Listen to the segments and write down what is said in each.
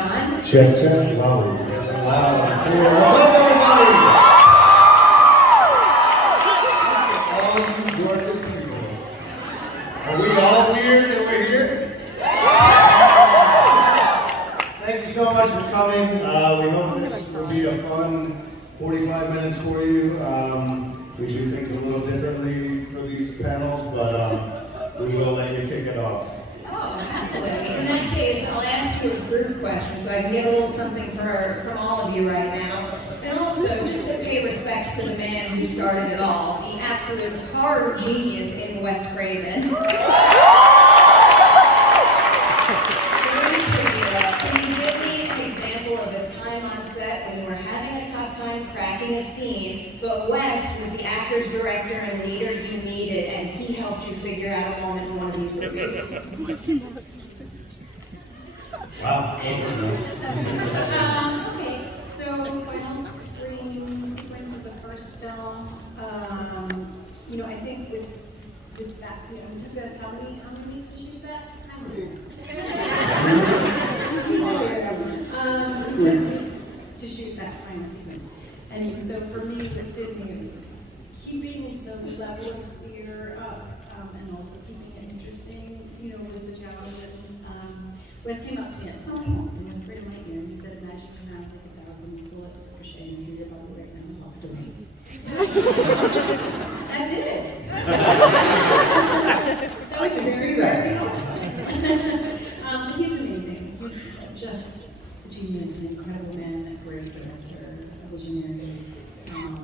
on. Check, check, loud. Loud. What's up, everybody? All you gorgeous people. Are we all weird that we're here? Thank you so much for coming. We hope this will be a fun 45 minutes for you. We do things a little differently for these panels, but we will let you kick it off. Oh, happily. In that case, I'll ask you a group question so I can get a little something from all of you right now. And also, just to pay respects to the man who started it all, the absolute horror genius in Wes Craven. Can you give me an example of a time on set when you were having a tough time cracking a scene, but Wes was the actor's director and leader you needed, and he helped you figure out a moment in one of these movies? Wow. Okay, so final screening sequence of the first film, I think with that, it took us how many weeks to shoot that? It took weeks to shoot that final sequence. And so for me, with Sidney, keeping the level of fear up and also keeping it interesting, was the challenge. And Wes came up to me at some point and whispered in my ear and he said, "Imagine you're around with 1,000 bullets ricocheting through your body right now and talk to me." I did it. I can see that now. He's amazing. He's just a genius, an incredible man, a great director, a visionary, and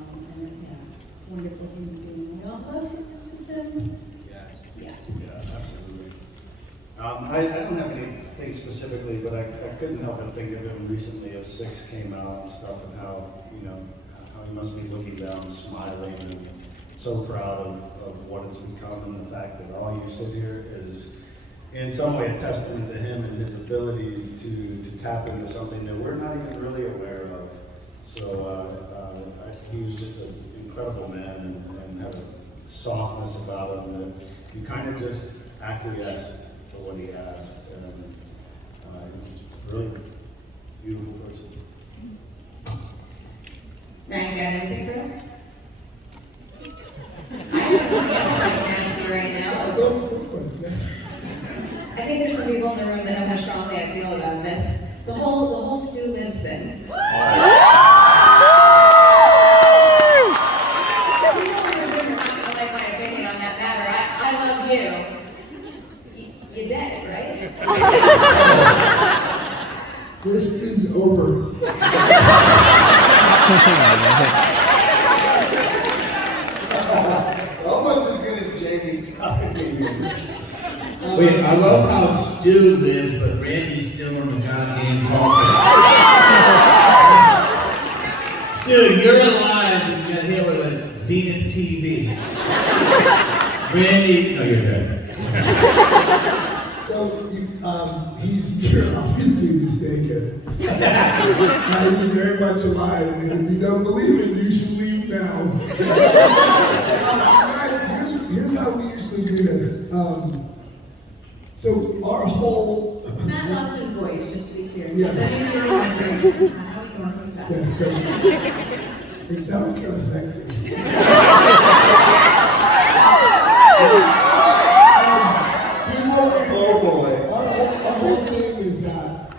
wonderful human being. We all love him. Yeah, absolutely. I don't have anything specifically, but I couldn't help but think of him recently as 6 came out and stuff, and how he must be looking down, smiling, and so proud of what it's become, and the fact that all you sit here is in some way a testament to him and his abilities to tap into something that we're not even really aware of. So he was just an incredible man and had a softness about him that you kind of just acquiesced to what he asked, and he was a really beautiful person. Matt, you got anything for us? I have something else I can ask you right now. Go for it. I think there's some people in the room that know how strongly I feel about this. The whole Stu Lives thing. You dead, right? This is over. Almost as good as Jamie's talking. Wait, I love how Stu lives, but Randy's still in the goddamn coffin. Stu, you're alive and you got hit with a Zenith TV. Randy, no, you're dead. So, you're obviously mistaken. He's very much alive, and if you don't believe it, you should leave now. Guys, here's how we usually do this. So our whole... Matt lost his voice, just to be clear. Yes. I think you're going to this is not how he normally sounds. Yes, so it sounds kind of sexy. Our whole thing is that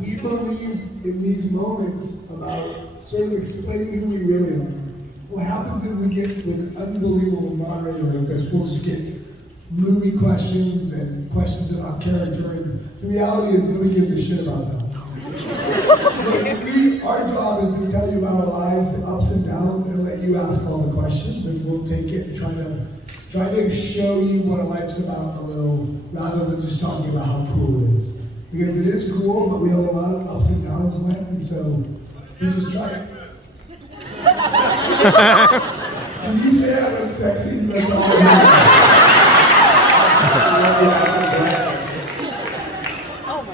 we believe in these moments about sort of explaining who we really are. What happens if we get with an unbelievable moderator like this? We'll just get movie questions and questions about character, and the reality is nobody gives a shit about that. Our job is to tell you about our lives, the ups and downs, and let you ask all the questions, and we'll take it and try to show you what life's about a little, rather than just talking about how cool it is. Because it is cool, but we have a lot of ups and downs in life, and so we just try to. Can you say I look sexy? That's all I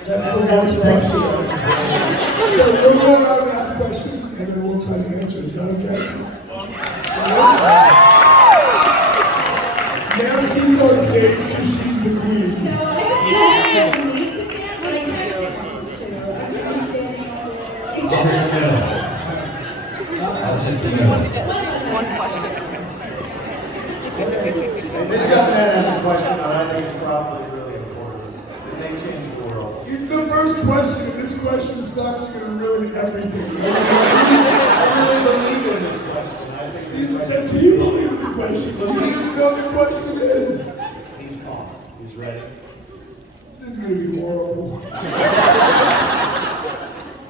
That's the best question. So we'll go around and ask questions, and then we'll try to answer. Is that okay? Now she's on stage, and she's the queen. No, I just can't believe to stand like that. One question. This young man has a question that I think is probably really important. It may change the world. It's the first question, and this question sucks. You're gonna ruin everything. I really believe in this question. I think this Does question. he believe in the question? What do you know the question is? He's calm. He's ready. This is gonna be horrible. Hi.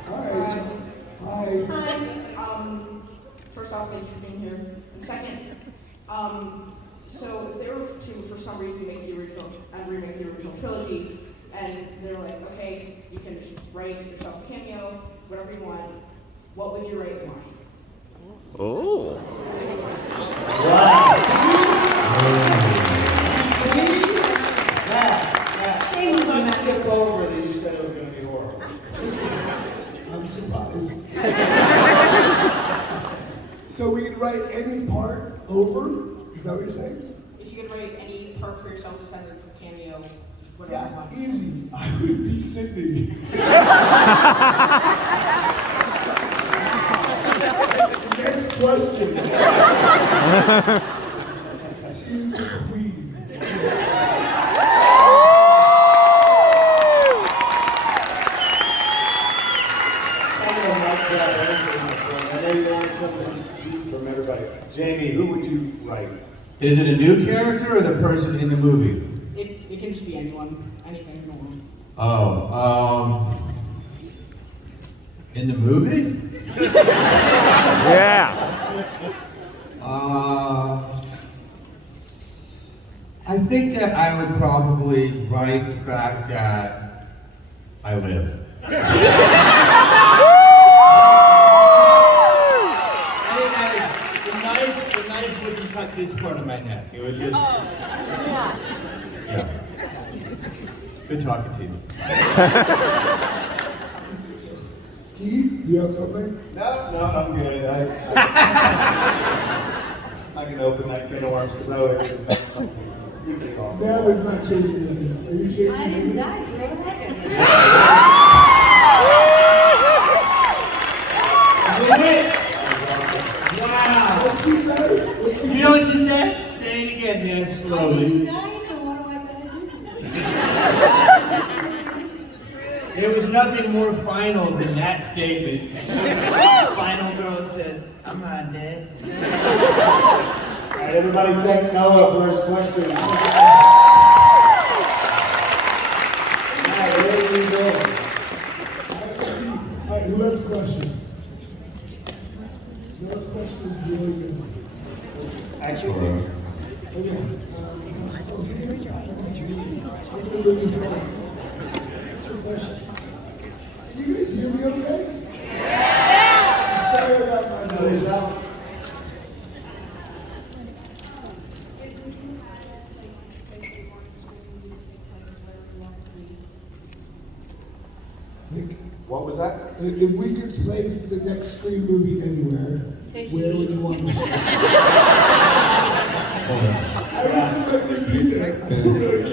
Hi. Hi. First off, thank you for being here. And second, so if they were to, for some reason, make the original and remake the original trilogy, and they're like, okay, you can just write yourself a cameo, whatever you want, what would you write and why? Oh. See? That. Let's skip over that you said it was going to be horrible. I'm surprised. So we can write any part over? Is that what you're saying? If you could write any part for yourself just as a cameo, whatever you Yeah, want. easy. I would be Sidney. Next question. She's the queen. I know you wanted something from everybody. Jamie, who would you write? Is it a new character or the person in the movie? It can just be anyone, anything you want. Oh, in the movie? Yeah. I think that I would probably write the fact that I live. The knife wouldn't cut this part of my neck. It would just. Yeah. Good talking to you. Ski, do you have something? No, I'm good. I can open that can of worms because I would have done something. You take off. That was not changing anything. Are you changing I didn't anything? die, so what am I gonna Wow! What she said? What she You know what she said? Say it again, man, I didn't slowly. die, so what do I gotta do? There was nothing more final than that statement. Final girl says, I'm not dead. All right, everybody thank Noah for his question. All right, where do we go? All right, who has a question? Noah's question is really good. Actually, Okay. Question. Can you guys hear me okay? Yeah! Sorry about my noise. what was that? If we could place the next Scream movie anywhere, where would you want to shoot? I would just let them be there. I don't really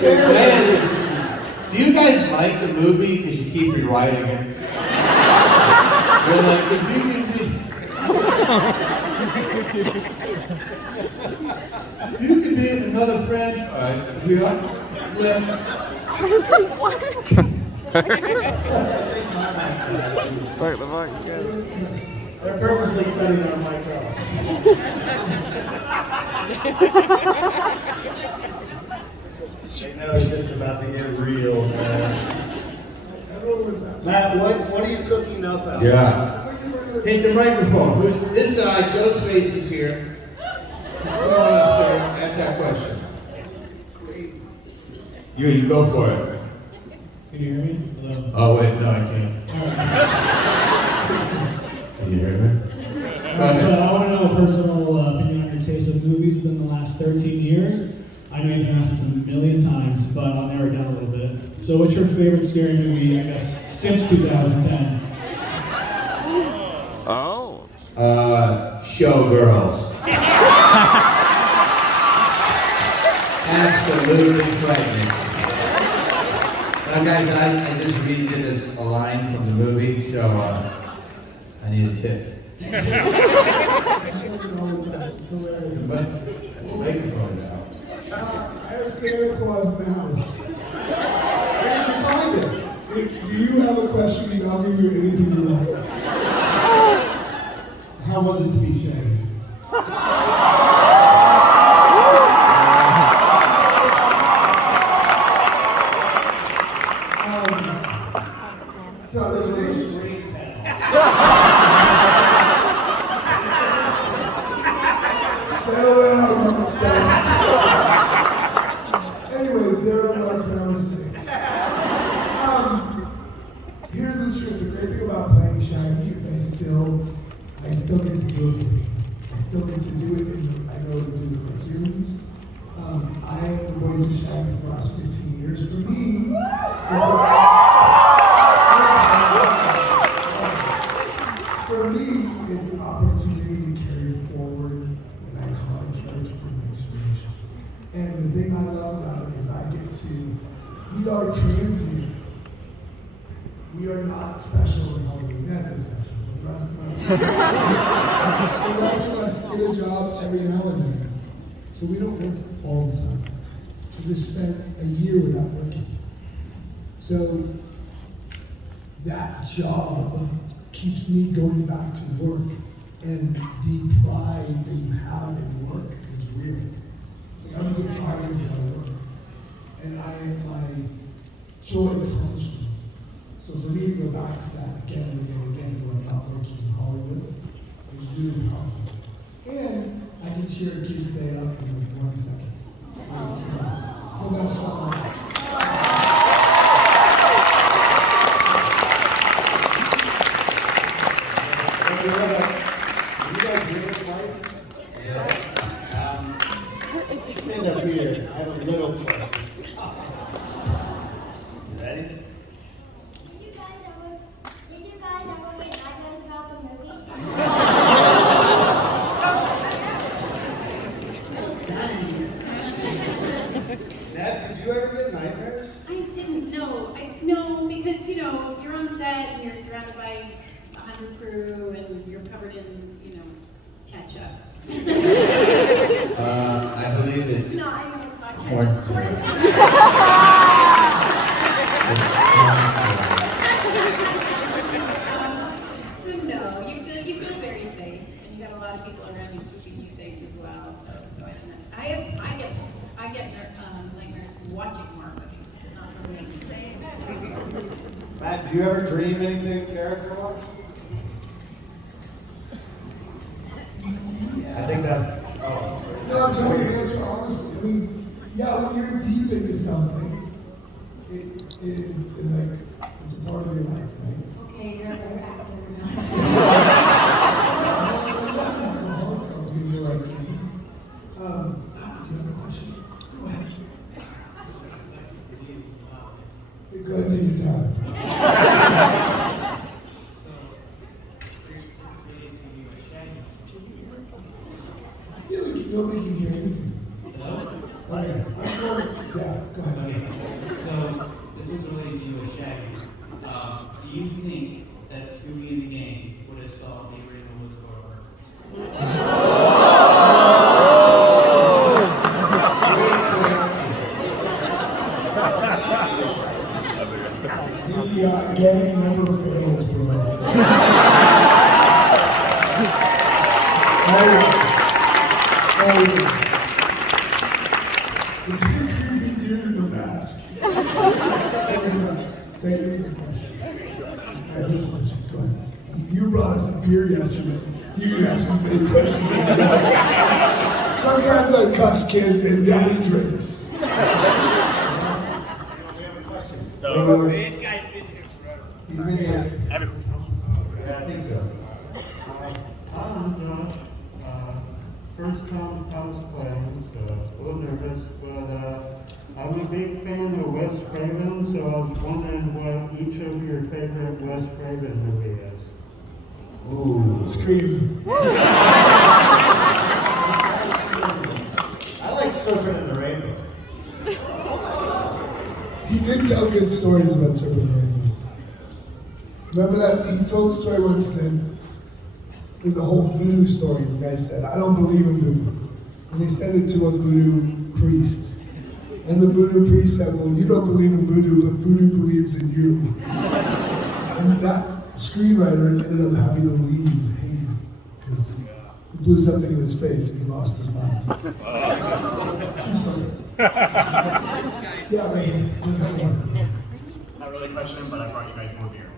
care where. Man, do you guys like the movie because you keep rewriting it? You're like, if you can be... if you could be in another franchise, we are... Fuck the mic, yeah. They're purposely cutting our mics off. They know shit's about to get real, man. Matt, what are you cooking up out there? Yeah. Hit the microphone. Who's this side? Ghostface is here. Come on up, sir. Ask that question. You go for it. Can you hear me? Hello. Oh wait, no, I can't. Can you hear me? So I want to know a personal opinion on your taste of movies within the last 13 years. I know you've been asked this a million times, but I'll narrow it down a little bit. So what's your favorite scary movie, I guess, since 2010? Oh. Showgirls. Absolutely frightening. Now guys, I just redid a line from the movie, so I need a tip. I say it all the time. It's hilarious. It's a microphone now. I have Santa Claus in the house. Where did you find it? Do you have a question? I'll give you anything you want. How was it to be shaggy? So there's a big screen settle down, stuff. Anyways, there I was when I was 6. Here's the truth. The great thing about playing Shaggy is I still get to do it for people. I still get to do it I go to do the cartoons. I am the voice of Shaggy for the last 15 years. For me, it's an opportunity to carry forward an iconic character for the next generations. And the thing I love about it is I get to, we are transient. We are not special in Hollywood, never special, but the rest of us get a job every now and then. So we don't work all the time. We just spend a year without working. So that job keeps me going back to work, and the pride that you have in work is real. I'm defined by work, and my joy comes from it. So for me to go back to that again and again and again, when I'm not working in Hollywood, is really powerful. And I can cheer a kid's day up in like 1 second. So it's the best. It's the best shot on earth. You guys hear this mic? Stand up here. I have a little question. You ready? Did you guys ever get nightmares about the movie? Nat, did you ever get nightmares? I didn't know. No, because you're on set and you're surrounded by 100 crew and you're covered in, ketchup. I believe it's No, I know it's not corn ketchup. syrup. So no, you feel very safe, and you got a lot of people around you keeping you safe as well. So I don't know. I get nightmares from watching horror movies, not from making them. Matt, do you ever dream anything character-wise? I think that. Oh. No, I'm trying to answer honestly. I mean, yeah, when you're deep into something, it's a part of your life, right? Okay, you're a better actor now. This is a hard call because you're like, do you have a question? Go ahead. Go ahead, take your time. I feel like nobody can hear anything. Okay, I'm going deaf. Go ahead. Okay, so this was related to you with Shaggy. Do you think that Scooby and the Gang would have solved the original Woods Corridor? The gang never fails, bro. It's a creepy dude in the mask. Every time. Thank you for the question. Alright, here's a question. Go ahead. You brought us a beer yesterday. You can ask some big questions. Sometimes I cuss kids and daddy drinks. We have a question. So, this guy's been here forever. He's been here. Evan. Yeah, I think so. First time I was playing, so a little nervous, but I'm a big fan of Wes Craven, so I was wondering what each of your favorite Wes Craven movie is. Ooh. Scream. I like Serpent and the Rainbow. He did tell good stories about Serpent and Rainbow. Remember that? He told a story once that there's a whole voodoo story. The guy said, I don't believe in voodoo. And they sent it to a voodoo priest. And the voodoo priest said, well, you don't believe in voodoo, but voodoo believes in you. And that screenwriter ended up having to leave because he blew something in his face and he lost his mind. True story. Yeah, right here. Not really a question, but I brought you guys more beer.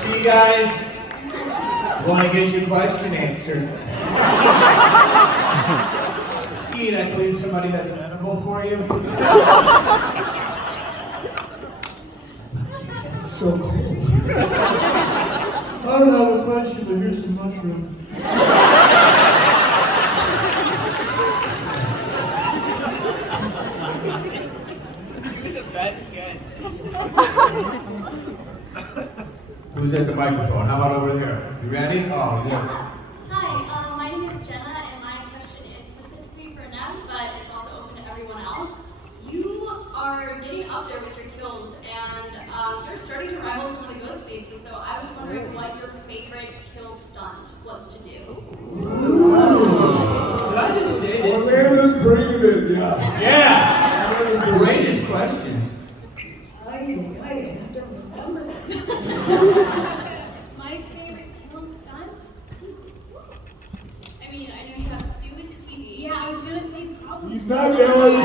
See, guys, want to get your question answered. Skeet, I believe somebody has an edible for you. So cold. I don't have a question, but here's some mushrooms. You're the best guest. Who's at the microphone? How about over there? You ready? Oh, yeah. Hi, my name is Jenna, and my question is specifically for Nev, but it's also open to everyone else. You are getting up there with your kills, and you're starting to rival some of the ghost faces, so I was wondering what your favorite kill stunt was to do. Did I just say this? Amanda's bringing it, yeah. Yeah! Greatest questions. I have to remember that. My favorite kill stunt? I mean, I know you have Stu with the TV. Yeah, I was gonna say probably. He's not going.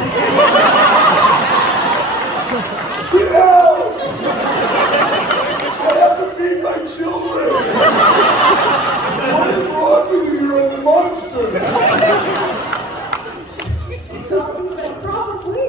Sit down! I have to feed my children! What is wrong with you? You're a monster! Something that probably.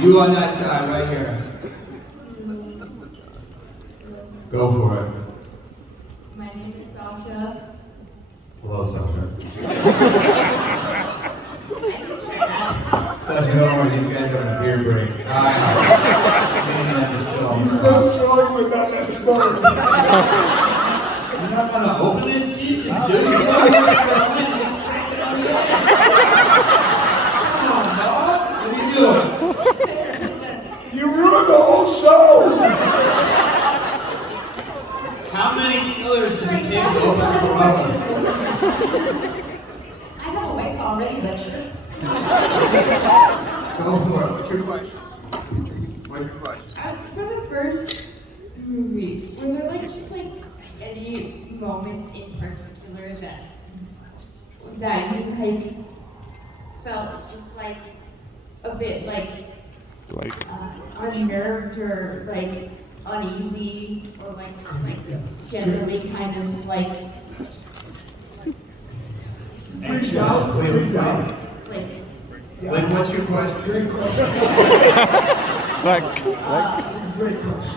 You on that side, right here. Go for it. My name is Sasha. Hello, Sasha. I just tried out. Sasha, don't worry, these guys are on a beer break. He's so strong, but not that smart. You're not gonna open this, Jesus, dude. You're going to just crack it on the edge. Come on, dog. What are you doing? You ruined the whole show! How many killers does it take to open a throttle? I have a wife already, but sure. Go for it. What's your question? What's your question? For the first movie, were there any moments in particular that you felt just a bit unnerved or uneasy or generally kind of Freaked out? Freaked out? Like, what's your question? Great question. Like. It's a great question.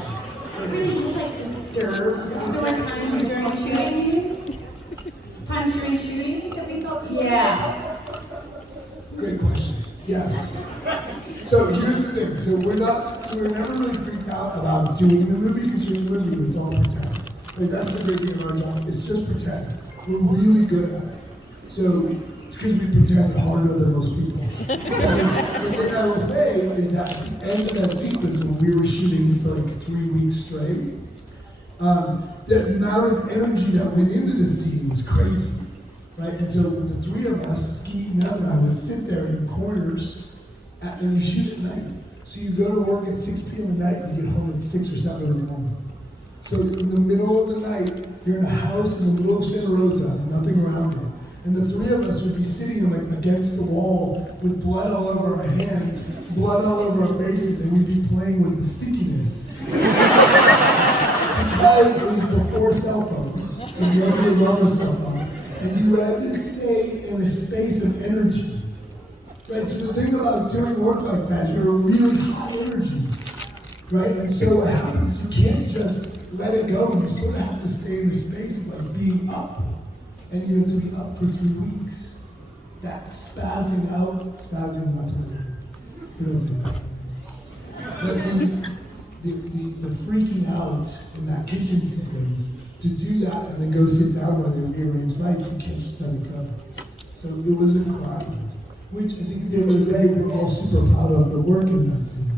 really just disturbed? There were times during shooting? Times during shooting that we felt disturbed? Yeah. Great question. Yes. So here's the thing. So we're never really freaked out about doing the movie because you're in the movie, it's all pretend. Right? That's the great thing of our job. It's just pretend. We're really good at it. So it's because we pretend harder than most people. And the thing I will say is that at the end of that sequence when we were shooting for 3 weeks straight, the amount of energy that went into the scene was crazy. Right? And so the three of us, Skeet, Nev, and I would sit there in corners and you shoot at night. So you go to work at 6 p.m. at night and you get home at 6 or 7 in the morning. So in the middle of the night, you're in a house in the middle of Santa Rosa, nothing around it. And the three of us would be sitting against the wall with blood all over our hands, blood all over our faces, and we'd be playing with the stickiness. Because it was before cell phones, so nobody was on their cell phone. And you had to stay in a space of energy. Right, so the thing about doing work like that, you're really high energy. right? And so what happens is you can't just let it go. You sort of have to stay in the space of like being up. And you have to be up for 3 weeks. That spazzing out, spazzing is not the word. Who knows that? But the freaking out in that kitchen sequence, to do that and then go sit down while they rearrange lights, you can't just let it go. So it was a grind, which I think at the end of the day, we're all super proud of the work in that scene.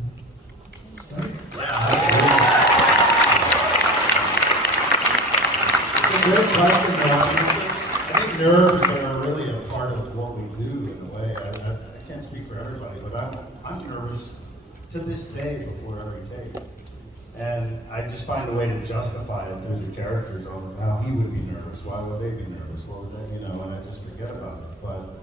Right? It's a great question, man. I think nerves are really a part of what we do in a way. I can't speak for everybody, but I'm nervous to this day before every take. And I just find a way to justify it through the characters on how he would be nervous, why would they be nervous, what would they, and I just forget about it. But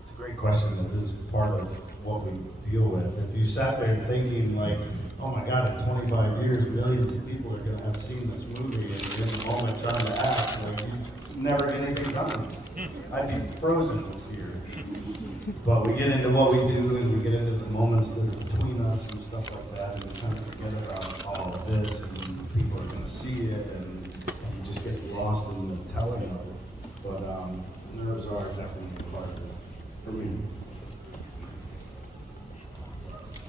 it's a great question that is part of what we deal with. If you sat there thinking like, oh my God, in 25 years, millions of people are gonna have seen this movie and you're in the moment trying to act, like you never get anything done. I'd be frozen with fear. But we get into what we do and we get into the moments that are between us and stuff like that, and we kind of forget about all of this, and people are going to see it, and you just get lost in the telling of it. But nerves are definitely a part of it for me.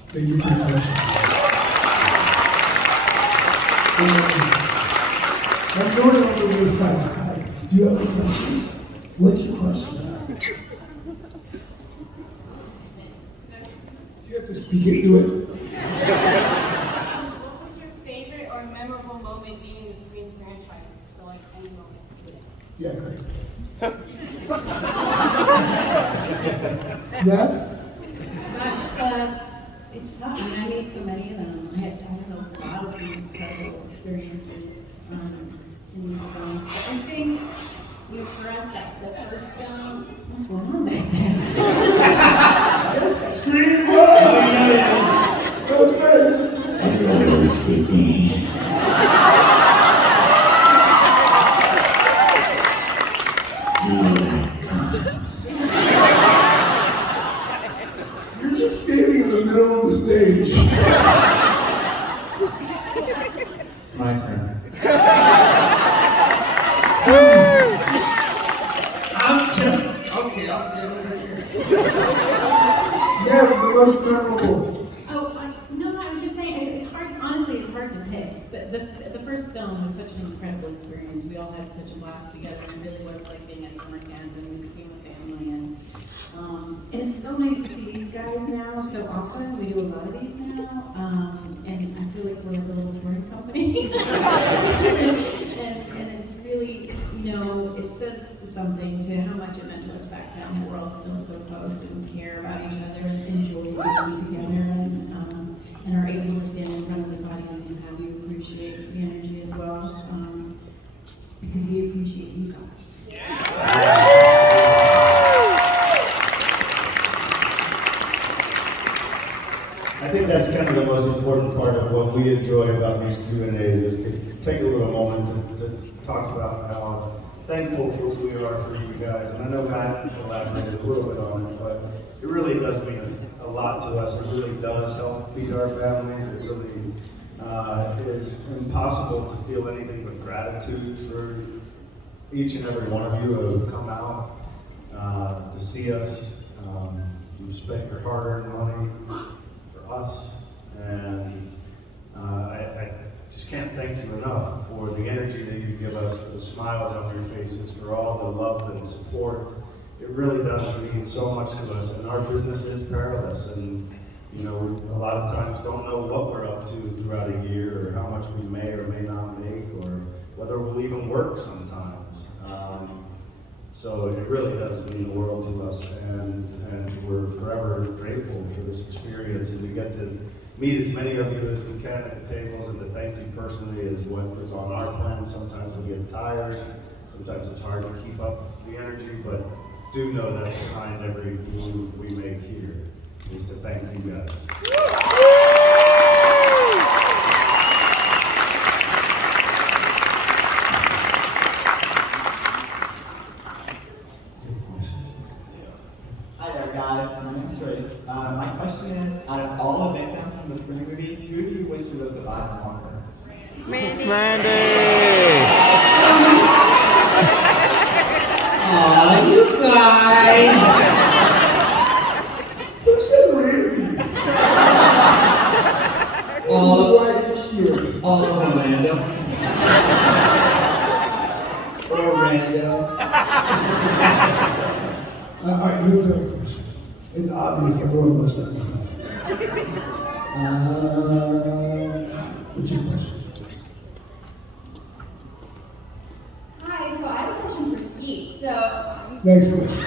Thank you for the question. I'm going over to the side. Hi. Do you have a question? What's your question? You have to speak into it. What was your favorite or memorable moment being in the Scream franchise? So like any moment. Yeah, great. Nev? Gosh, it's tough. I mean, I made so many of them. I had a lot of incredible experiences in these films. But I think, for us, the first film, what's going on back there? Scream! Those guys! Hello, Sidney. You're just standing in the middle of the stage. It's my turn. Okay, I'll stand over here. Yeah, the most memorable. No, I was just saying, it's hard, honestly, it's hard to pick, but the first film was such an incredible experience. We all had such a blast together, and it really was like being at summer camp, and we became a family, and it's so nice to see these guys now so often. We do a lot of these now, and I feel like we're like a little touring company. and it's really, it says something to how much it meant to us back then, that we're all still so close and care about each other and enjoy being together, and are able to stand in front of this audience and have you appreciate the energy as well, because we appreciate you guys. I think that's kind of the most important part of what we enjoy about these Q&As is to take a little moment to talk about how thankful we are for you guys. And I know Matt elaborated a little bit on it, but it really does mean a lot to us. It really does help feed our families. It really is impossible to feel anything but gratitude for each and every one of you who have come out to see us. You've spent your hard-earned money for us, and I just can't thank you enough for the energy that you give us, for the smiles on your faces, for all the love and support. It really does mean so much to us, and our business is perilous, and we a lot of times don't know what we're up to throughout a year, or how much we may or may not make, or whether we'll even work sometimes. So it really does mean the world to us, and we're forever grateful for this experience, and to get to meet as many of you as we can at the tables, and to thank you personally is what is on our plan. Sometimes we get tired, sometimes it's hard to keep up the energy, but do know that's behind every move we make here, is to thank you guys. Hi there, guys. guys. My name's Trace. My question is, out of all the victims from the Scream movies, who do you wish would have survived longer? Randy. Aw, you guys! Who said Randy? Right here. All of Orlando. Orlando. All right, here's the question. It's obvious everyone loves Randy. What's your question? Hi, so I have a question for Steve. So, Next question.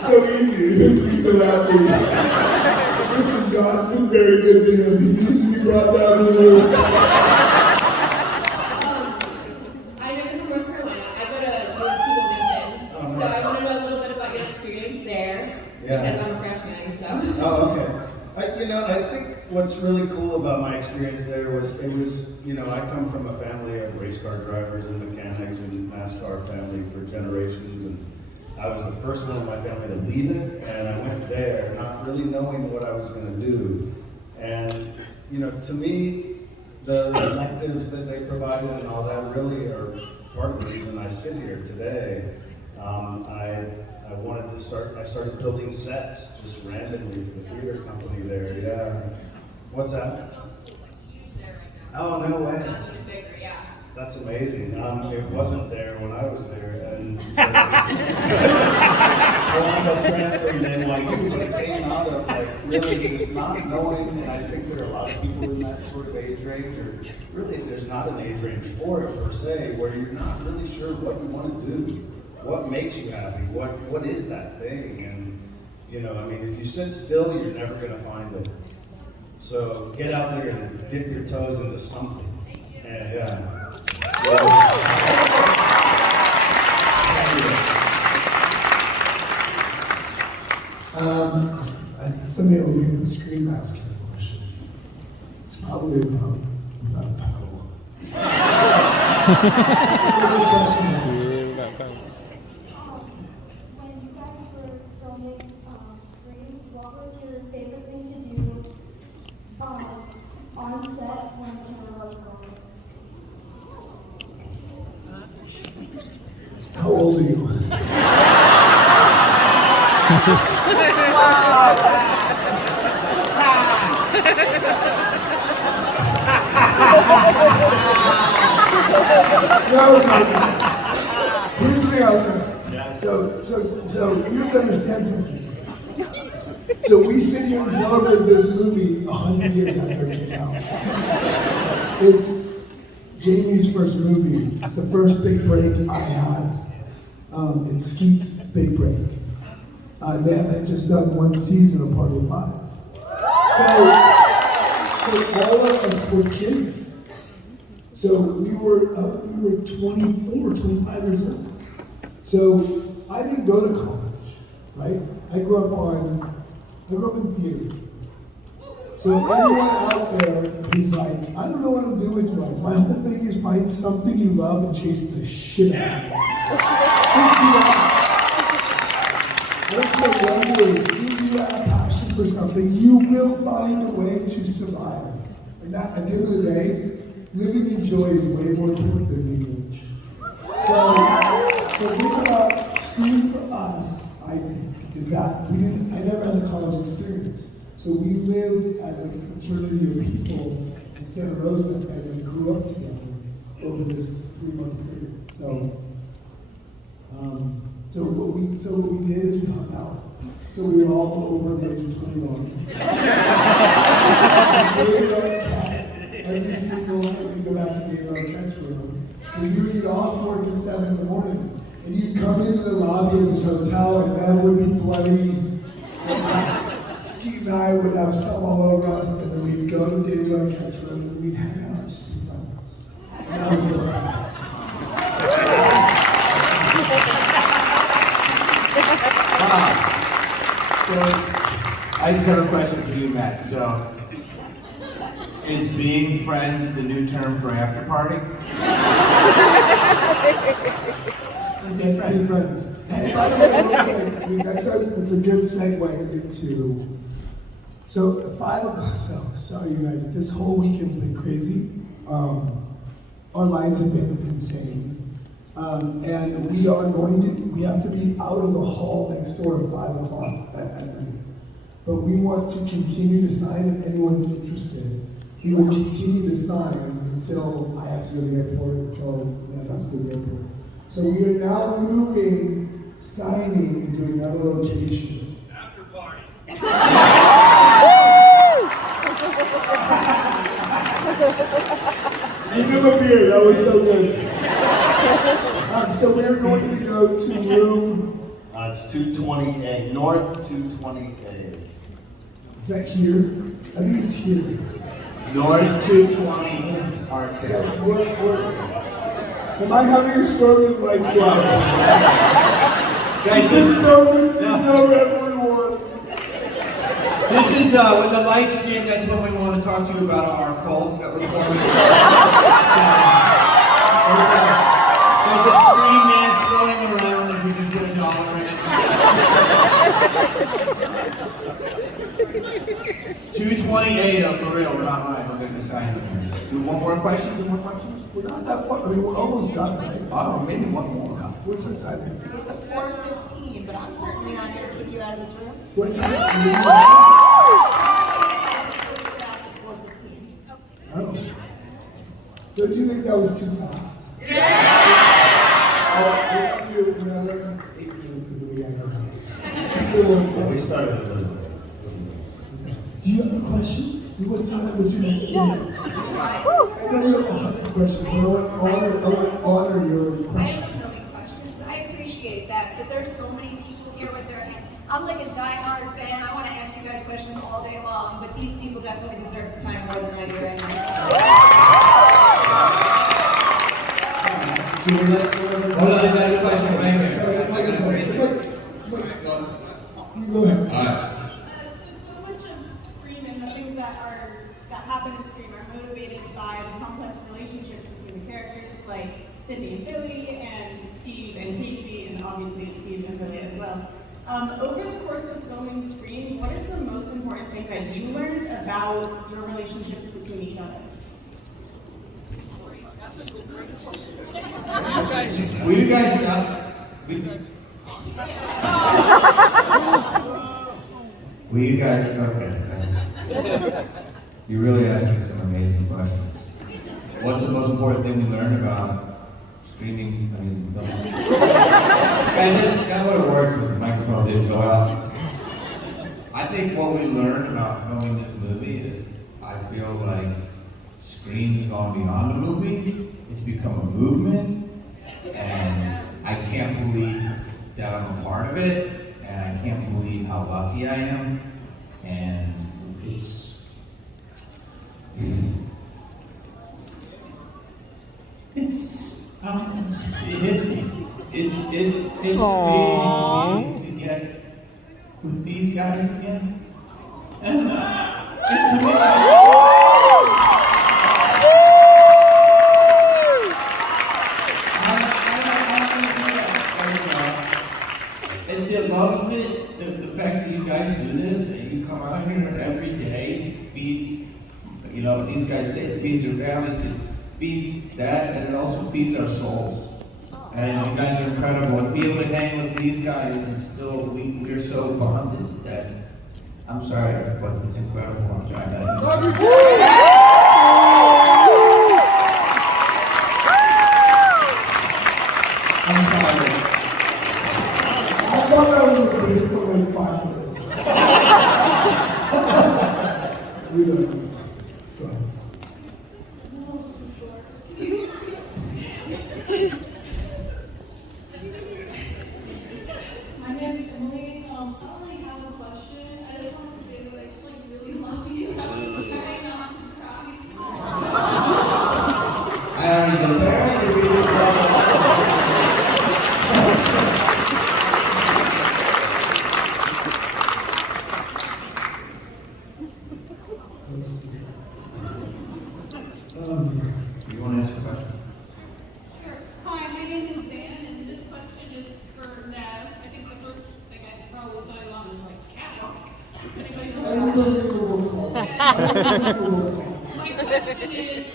So easy. It makes me so happy. Listen, God's been very good to him. He needs to be brought down to the roof. I know you're from North Carolina. I go to UNC Wilmington. Oh, So nice. I want to know a little bit about your experience there. Yeah. Because I'm a freshman, so. Oh, okay. I think what's really cool about my experience there was, I come from a family of race car drivers and mechanics and NASCAR family for generations, and I was the first one in my family to leave it, and I went there not really knowing what I was going to do. And, to me, the electives that they provided and all that really are part of the reason I sit here today. I started building sets just randomly for the theater company there, yeah. What's that? Oh, no way. That's amazing. It wasn't there when I was there, and so I wound up transferring to NYU, but it came out of really just not knowing, and I think there are a lot of people in that sort of age range, or really there's not an age range for it per se, where you're not really sure what you want to do. What makes you happy? What is that thing? And if you sit still, you're never going to find it. So get out there and dip your toes into something. And I think somebody over here in the screen asking a question. It's probably about a paddle. What's your question? When you guys were filming Scream, what was your favorite thing to do on set when the camera wasn't rolling? How old are you? No. Here's the thing I'll say. So you have to understand something. So we sit here and celebrate this movie 100 years after it came out. It's Jamie's first movie. It's the first big break I had. It's Skeet's big break. They had just done one season of Party of Five. So all of us were kids. So we were 24, 25 years old. So I didn't go to college, right? I grew up in theater. So anyone out there who's like, I don't know what to do with life. My whole thing is find something you love and chase the shit out of it. I don't care what it is. If you have a passion for something, you will find a way to survive. And that, at the end of the day, living in joy is way more important than being rich. So think about Scream for us, I think, is that I never had a college experience. So we lived as a fraternity of people in Santa Rosa and we grew up together over this 3-month period. So what we did is we hung out. So we were all over the age of 21. Every single night we'd go back to David Arquette's room. And we would get off work at 7 in the morning. And you'd come into the lobby of this hotel and that would be bloody. Skeet and I would have stuff all over us, and then we'd go to David Arquette's room and we'd hang out and just be friends. And that was the time. Wow. So, I just have a question for you, Matt. So, is being friends the new term for after party? Let's be friends. And by the way, I mean, it's a good segue into, so 5 o'clock, so sorry you guys, this whole weekend's been crazy. Our lines have been insane. And we have to be out of the hall next door at 5 o'clock at night. But we want to continue to sign if anyone's interested. We will continue to sign until I have to go to the airport, until Ned has to go to the airport. So we are now moving signing into another location. After party. Give him a beer, that was so good. So we're going to go to room. It's 228, North 228. Is that here? I think it's here. North 220 Arcade. Am I having a stroke with lights down? Guys, It's going to know everyone. This is when the lights dim, that's when we want to talk to you about our cult that we're forming. There's a screen man floating around if we can put $1 in it. 228 for real, we're not lying, we're going to sign it. Do one more question? We're not that far, I mean, we're almost done, right? Oh, maybe one more. What's the time? It's 4:15, but I'm certainly not going to kick you out of this room. What time? 4:15. Oh. Don't you think that was too fast? Oh, we'll do another 8 minutes and then we gotta go. We started a little bit. Do you have a question? What's your next question? I know you don't have a question, but I want to honor your I question. have no questions. I appreciate that, but there's so many people here with their hand. I'm like a diehard fan. I want to ask you guys questions all day long, but these people definitely deserve the time more than I do right now. Hold on, I got a question right here. Go ahead. So much of Scream and the things that happen in Scream are motivated by the complex relationships between the characters, like Sidney and Billy, and Steve and Casey, and obviously Steve and Billy as well. Over the course of filming Scream, what is the most important thing that you learned about your relationships between each other? Will you guys Will you guys, okay. You're really asking some amazing questions. What's the most important thing we learned about streaming, filming? Guys, that would have worked if the microphone didn't go out. I think what we learned about filming this movie is, I feel like Scream's gone beyond a movie. It's become a movement, and I can't believe that I'm a part of it, and I can't believe how lucky I am, and it's amazing to get with these guys again, and it's amazing. And the love of it, the fact that you guys do this, and you come out here every day, feeds, these guys say it feeds your families, it feeds that, and it also feeds our souls. And you guys are incredible. And be able to hang with these guys, and still, we're so bonded that, I'm sorry, but it's incredible. I'm sorry. I'm sorry. I thought that was a great for like 5 minutes. We don't know. Go ahead. My name is Emily. I don't really have a question. I just wanted to say that I really love you. I'm trying not to cry. And apparently we just My question is,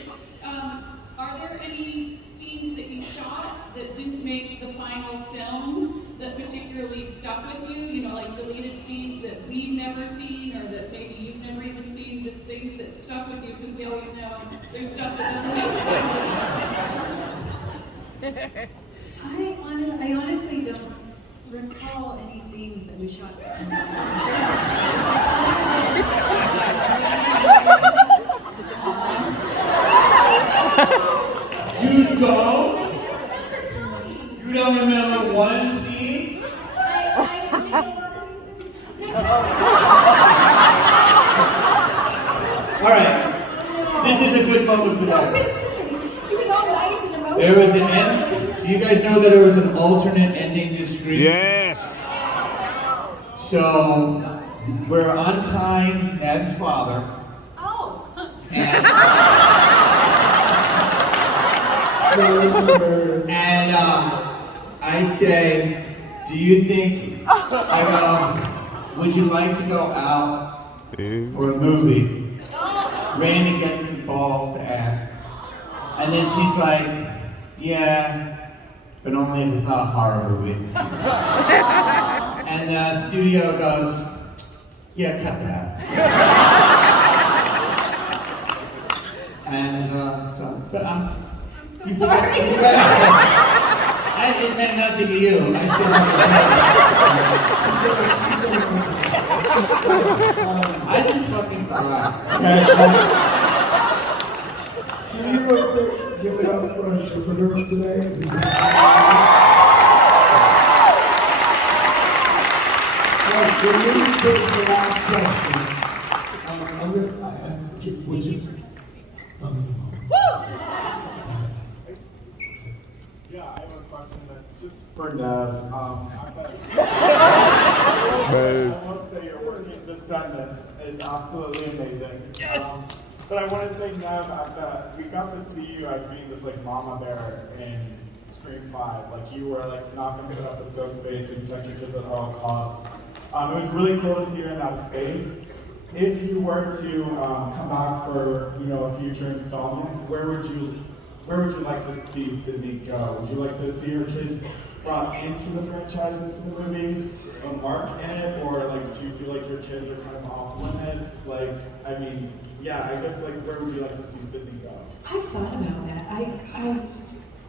are there any scenes that you shot that didn't make the final film that particularly stuck with you? You know, like deleted scenes that we've never seen or that maybe you've never even seen, just things that stuck with you, because we always know there's stuff that doesn't make the film. I honestly don't recall any scenes that we shot. You don't? You don't remember one scene? Alright, this is a good moment for that. There was an end. Do you guys know that there was an alternate ending to Scream? Yes. So, we're on time, Ned's father. Oh. And I say, do you think, would you like to go out for a movie? Randy gets the balls to ask. And then she's like, yeah, but only if it's not a horror movie. And the studio goes, yeah, cut that. And but I'm so sorry. It meant nothing to you. I still have to I just fucking cried. Can you real quick give it up for our entrepreneur today? Well, we're moving to the last question. Would you? Yeah, I have a question that's just for Nev. I must say your work in Descendants is absolutely amazing. Yes! But I want to say, Nev, we got to see you as being this like mama bear in Scream 5. Like you were like not going to put up with Ghostface, you protect your kids at all costs. It was really cool to see you in that space. If you were to come back for a future installment, where would you like to see Sidney go? Would you like to see her kids brought into the franchise, into the movie, a mark in it, or like do you feel like your kids are kind of off limits? Like, I mean, yeah, I guess like where would you like to see Sidney go? I've thought about that.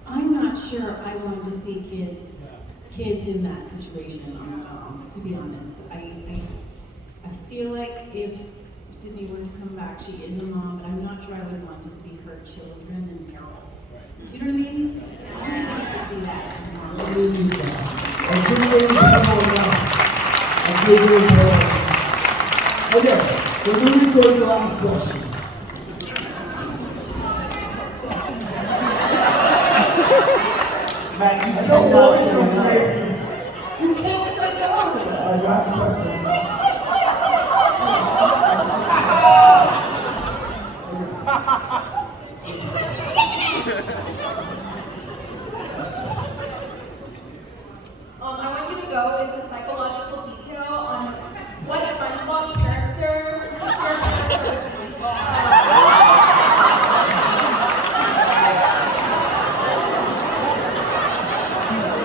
I'm not sure I want to see kids in that situation on film, to be honest. I feel like if Sidney were to come back, she is a mom, but I'm not sure I would want to see her children in peril. Do you know what I mean? I would like to see that. Okay, we're moving towards the last question. Matt, you don't cannot say no. You can't say no to that. Last question. I want you to go into psychological detail on what SpongeBob character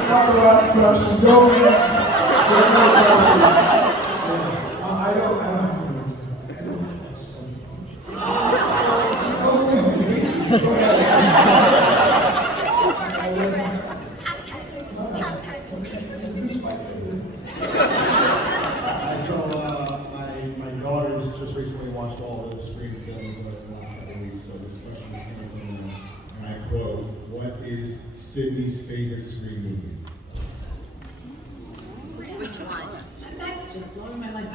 Not the last question. Go ahead. I don't have an answer. Go ahead. My daughters just recently watched all the Scream films in the last couple of weeks, so this question is coming from them. And I quote, what is Sidney's favorite Scream movie? Which one? That's just blowing my mind.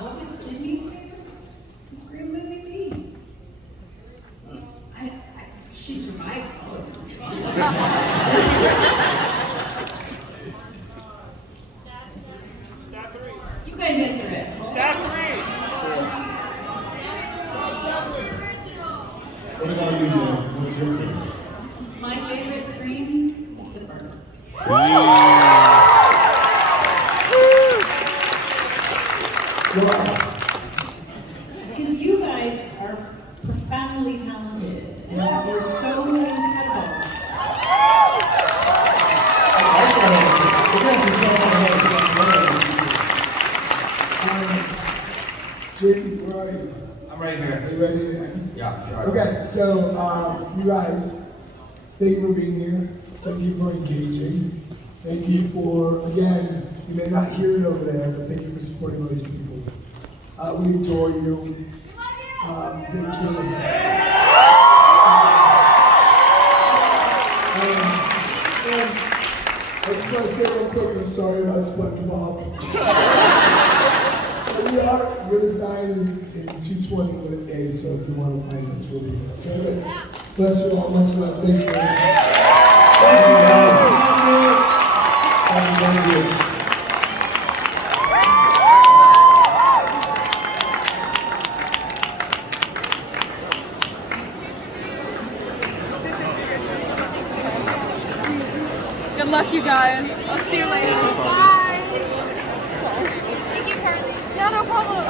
What would Sidney's favorite Scream movie be? She survives all of them. You guys answer it. Stack 3! What about you, Nev? What's your favorite? My favorite Scream is the first. JP, where are you? I'm right here. Are you ready to end? Yeah, sure. Okay, so you guys, thank you for being here. Thank you for engaging. Thank you for, again, you may not hear it over there, but thank you for supporting all these people. We adore you. Thank you. I just want to say real quick, I'm sorry about SpongeBob. We are going to sign in 220 with an A, so if you want to find us, we'll be there. Okay? Bless you all. Bless you all. Thank you. Thank you. Good luck, you guys. I'll see you later. Bye. Thank you, Carly. Yeah, no problem.